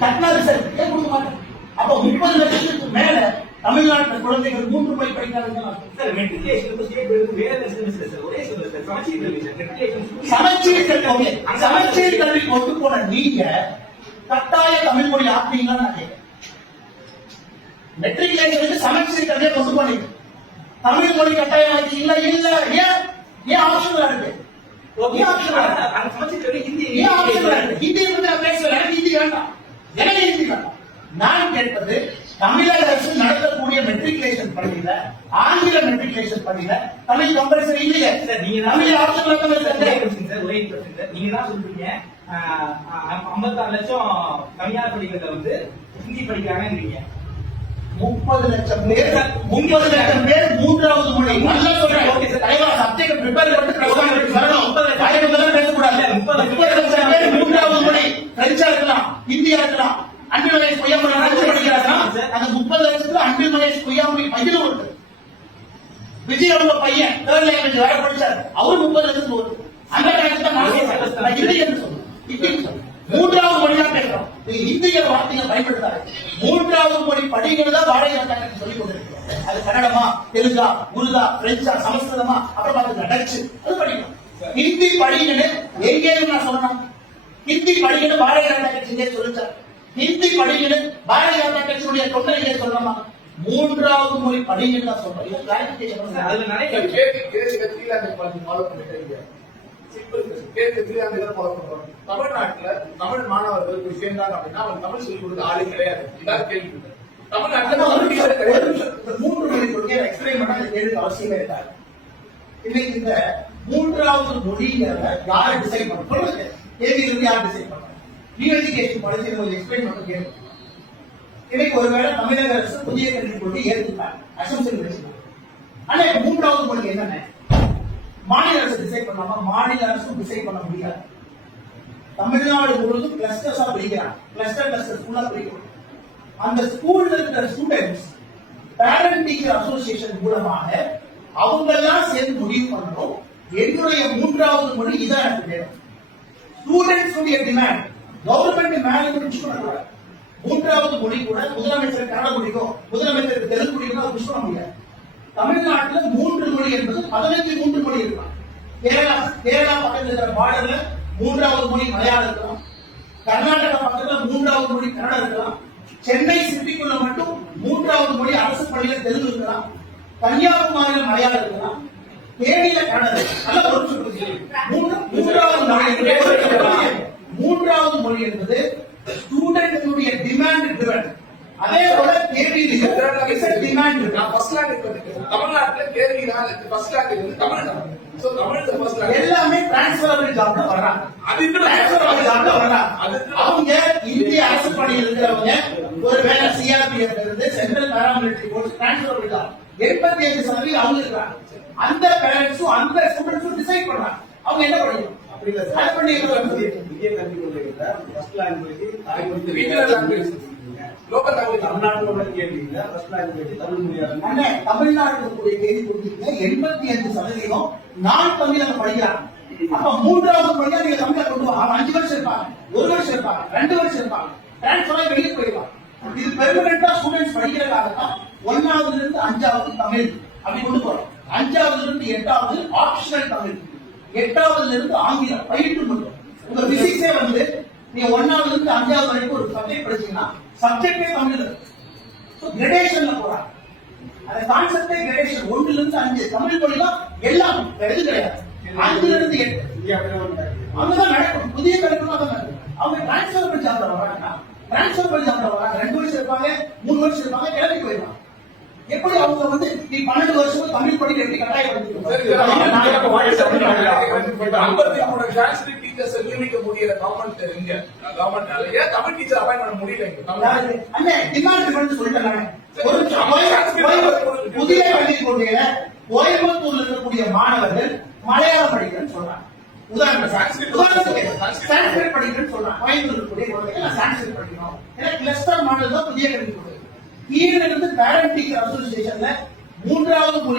கட்டினாரு sir ஏன் கொடுக்க மாட்டேன் அப்ப முப்பது லட்சத்துக்கு மேல தமிழ்நாட்டு குழந்தைகள் மூன்று போய் படிக்கிறாங்க இல்லை சமச்சீர் கல்வி சமச்சீர் கல்வி கொண்டு போன நீங்க கட்டாய தமிழ் மொழி ஆக்குறீங்களான்னு நான் கேட்கிறேன். மெட்ரிகுலேஷனுக்கு சமச்சீர் கல்வியை கொண்டு போனீங்க. தமிழ் மொழி கட்டாயம் ஆக்கீங்களா இல்ல. ஏன்? ஏன் ஆப்ஷனலா இருக்கு? ஏன் ஆப்ஷனலா இருக்கு அந்த சமச்சீர் கல்வி ஹிந்தி ஏன் ஆப்ஷனலா இருக்கு ஹிந்தி பத்தி நான் பேசல எனக்கு ஹிந்தி வேண்டாம் எனக்கு ஹிந்தி வேண்டாம் நான் கேட்பது தமிழக அரசு நடத்தக்கூடிய மெட்ரிகுலேஷன் பள்ளியில ஆங்கில மெட்ரிகுலேஷன் பள்ளியில தமிழ் கம்பல்சரி இல்லையே சார் நீங்க தமிழ் ஆப்ஷனலா சார். ஒரே சார் நீங்க தான் சொல்றீங்க. ஐம்பத்தாறு லட்சம் தனியார் பள்ளிகள்ல வந்து ஹிந்தி படிக்கிறாங்கன்றீங்க முப்பது லட்சம் பேர். முப்பது லட்சம் பேர் மூன்றாவது மொழி. நல்லா சொல்றேன். Okay sir. சப்ஜெக்ட் ப்ரிப்பேர் வரணும் ஆயிரத்தி பேசக்கூடாது. முப்பது லட்சம் பேர் மூன்றாவது மொழி. பிரெஞ்சா இருக்கலாம் இந்தியா இருக்கலாம். அன்பில் மகேஷ் பொய்யாமொழி. படிக்கிறாங்க அந்த முப்பது லட்சத்துல அன்பில் மகேஷ் பொய்யாமொழி பையனும் இருக்கு விஜயோட பையன் தேர்ட் லாங்குவேஜ் வேற படிச்சார் அவர் முப்பது லட்சத்துக்கு ஒரு அந்த கணக்கு நான் ஹிந்தி என்று சொல்லுவேன் ஹிந்தி சொல்லுவேன். மூன்றாவது மொழியா பேசுறோம். இந்திய வார்த்தையை பயன்படுத்தாரு மூன்றாவது மொழி படிக்கிறதா வாடகை வந்தாங்க சொல்லிக் கொண்டிருக்கிறோம். அது கன்னடமா தெலுங்கா உருதா பிரெஞ்சா சமஸ்கிருதமா அப்புறம் பார்த்து டச்சு. அது படிக்கணும். ஹிந்தி படிக்கணும் எங்கேயும் நான் சொல்லணும்? ஹிந்தி படிக்கணும் பாரதிய ஜனதா கட்சி சொல்லிச்சார். ஹிந்தி படிக்கணும் பாரதிய ஜனதா கட்சியுடைய தொண்டை சொல்லணுமா? மூன்றாவது மொழி தான் பண்ணுங்க. கேள்வி கேள்வி கேள்வி ஃபாலோ பண்றோம் தமிழ்நாட்டுல தமிழ் மாணவர்களுக்கு சேர்ந்தாங்க அப்படின்னா அவங்க தமிழ் சொல்லிக் கொடுக்க ஆளே கிடையாது. இதான் கேள்வி. தமிழ்நாட்டுல மூன்று மொழி கொள்கையை எக்ஸ்பிளைன் பண்ண கேள்விக்கு அவசியமே இருக்காது இன்னைக்கு இந்த மூன்றாவது மொழிங்கிறத யார் டிசைட் பண்ண சொல்லுங்க. கேள்வி இருந்து யார் டிசைட் பண்ண. நியூ எஜுகேஷன் பாலிசி எக்ஸ்பிளைன் பண்ண கேள்வி. இன்னைக்கு ஒருவேளை தமிழக அரசு புதிய கல்விக் கொள்கை ஏற்றுட்டாங்க அசம்சன் ஆனா இப்ப மூன்றாவது மொழி என்னென்ன? மாநில அரசு டிசைட் பண்ணாம மாநில அரசும் டிசைட் பண்ண முடியாது. தமிழ்நாடு முழுவதும் கிளஸ்டர்ஸா பிரிக்கிறாங்க. கிளஸ்டர் கிளஸ்டர் ஸ்கூலா பிரிக்கிறோம் அந்த ஸ்கூல்ல இருக்கிற ஸ்டூடெண்ட்ஸ் பேரண்ட் டீச்சர் அசோசியேஷன் மூலமாக அவங்க எல்லாம் சேர்ந்து முடிவு பண்ணணும். என்னுடைய மூன்றாவது மொழி இதான் எனக்கு வேணும். ஸ்டூடெண்ட்ஸ் உடைய டிமாண்ட் கவர்மெண்ட் மேல முடிச்சு பண்ணக்கூடாது. மூன்றாவது மொழி கூட முதலமைச்சர் கன்னட மொழிக்கும் முதலமைச்சருக்கு தெலுங்கு மொழிக்கும் அது புஷ்பம் முடியாது தமிழ்நாட்டுல மூன்று மொழி என்பது பதினஞ்சு மூன்று மொழி இருக்கலாம் கேரளா கேரளா பக்கத்துல இருக்கிற பார்டர்ல மூன்றாவது மொழி மலையாளம் இருக்கலாம். கர்நாடகா பக்கத்துல மூன்றாவது மொழி கன்னடம் இருக்கலாம். சென்னை சிட்டிக்குள்ள மட்டும் மூன்றாவது மொழி அரசு பள்ளியில தெலுங்கு இருக்கலாம். கன்னியாகுமரியில் மலையாளம் இருக்கலாம். தேனியில கன்னடம் நல்ல ஒரு மூன்று- மூன்றாவது மொழி மூன்றாவது மொழி என்பது ஸ்டூடெண்ட்ஸுடைய டிமாண்ட் டிவன் அதே போல தேனியில டிமாண்ட் நான் ஃபர்ஸ்ட் லாங்குவேஜ் தமிழ்நாட்டுல கேள்வி தான் ஃபர்ஸ்ட் லாங்குவேஜ் வந்து Tamil so Tamil first language எல்லாமே டிரான்ஸ்பரபிள் ஜாப்ல வர்றாங்க அது இன்னும் டிரான்ஸ்பரபிள் ஜாப்ல வர்றாங்க அவங்க இந்திய அரசு பணியில் இருக்கிறவங்க ஒரு வேலை சிஆர்பிஎஃப் இருந்து central paramilitary force transferable job எண்பத்தி அஞ்சு சதவீதம் அவங்க இருக்கிறாங்க. அந்த பேரண்ட்ஸும் அந்த ஸ்டூடெண்ட்ஸும் டிசைட் பண்றாங்க. அவங்க என்ன படிக்கணும் அப்படி இல்ல பண்ணி இந்திய கல்விக் கொள்கையில ஃபர்ஸ்ட் லாங்குவேஜ் தாய்மொழி ரீஜனல் லாங்குவேஜ் லோக்கல் லாங்குவேஜ் தமிழ்நாட்டில் உள்ள கேள்வியில ஃபர்ஸ்ட் லாங்குவேஜ் தமிழ் மொழியா இருக்கு அண்ணே தமிழ்நாட்டில் கேள்வி எண்பத்தி அஞ்சு சதவீதம் நான் தமிழ் அங்க படிக்கிறாங்க அப்ப மூன்றாவது மொழியா நீங்க தமிழ கொண்டு வா. அவன் அஞ்சு வருஷம் இருப்பாங்க ஒரு வருஷம் இருப்பாங்க ரெண்டு வருஷம் இருப்பாங்க டிரான்ஸ்பர் ஆகி வெளியே போயிடுவாங்க இது பெர்மனண்டா ஸ்டூடெண்ட்ஸ் படிக்கிறதுக்காக தான் ஒன்னாவதுல இருந்து அஞ்சாவது தமிழ் அப்படி கொண்டு போறோம். அஞ்சாவதுல இருந்து எட்டாவது ஆப்ஷனல் தமிழ். எட்டாவதுல இருந்து ஆங்கிலம் பிசிக்ஸே வந்து நீங்க ஒன்னாவதுல இருந்து அஞ்சாவது வரைக்கும் ஒரு சப்ஜெக்ட் படிச்சீங்கன்னா சப்ஜெக்டே தமிழ் இருக்கு கிரடேஷன்ல போறாங்க. அந்த கான்செப்டே கிரடேஷன் ஒண்ணுல இருந்து அஞ்சு. தமிழ் மொழி தான் எல்லாம் எதுவும் கிடையாது. அஞ்சுல இருந்து எட்டு அங்கதான் நடக்கும். புதிய கருத்துமா தான் நடக்கும். அவங்க டிரான்ஸ்பர் பண்ணி சாப்பிட வராங்க. டிரான்ஸ்பர் பண்ணி சாப்பிட வராங்க. ரெண்டு வருஷம் இருப்பாங்க மூணு வருஷம் இருப்பாங்க கிளம்பி போயிடுவாங்க. எப்படி அவங்க வந்து நீ பன்னெண்டு வருஷம் தமிழ் படிக்க எப்படி கட்டாயப்படுத்தி ஐம்பத்தி மூணு டிரான்ஸ்லேட் டீச்சர்ஸ் நியமிக்க முடியல கவர்மெண்ட் இங்க ஏன் தமிழ் டீச்சர் அப்பாயின் பண்ண முடியல? அண்ணே டிமாண்ட் பண்ணி புதிய கல்விக் கொள்கையில கோயம்புத்தூர்ல இருக்கக்கூடிய மாணவர்கள் மலையாளம் படிக்கிறேன்னு சொல்றாங்க உதாரணம் சான்ஸ்கிரிட் படிக்கிறேன்னு சொல்றாங்க கோயம்புத்தூர் இருக்கக்கூடிய குழந்தைகள் நான் சான்ஸ்கிரிட் படிக்கணும். ஏன்னா கிளஸ்டர் மாடல் தான் புதிய கல்விக் கொள்கை கீழே இருந்து பேரண்ட் டீச்சர் அசோசியேஷன்ல மூன்றாவது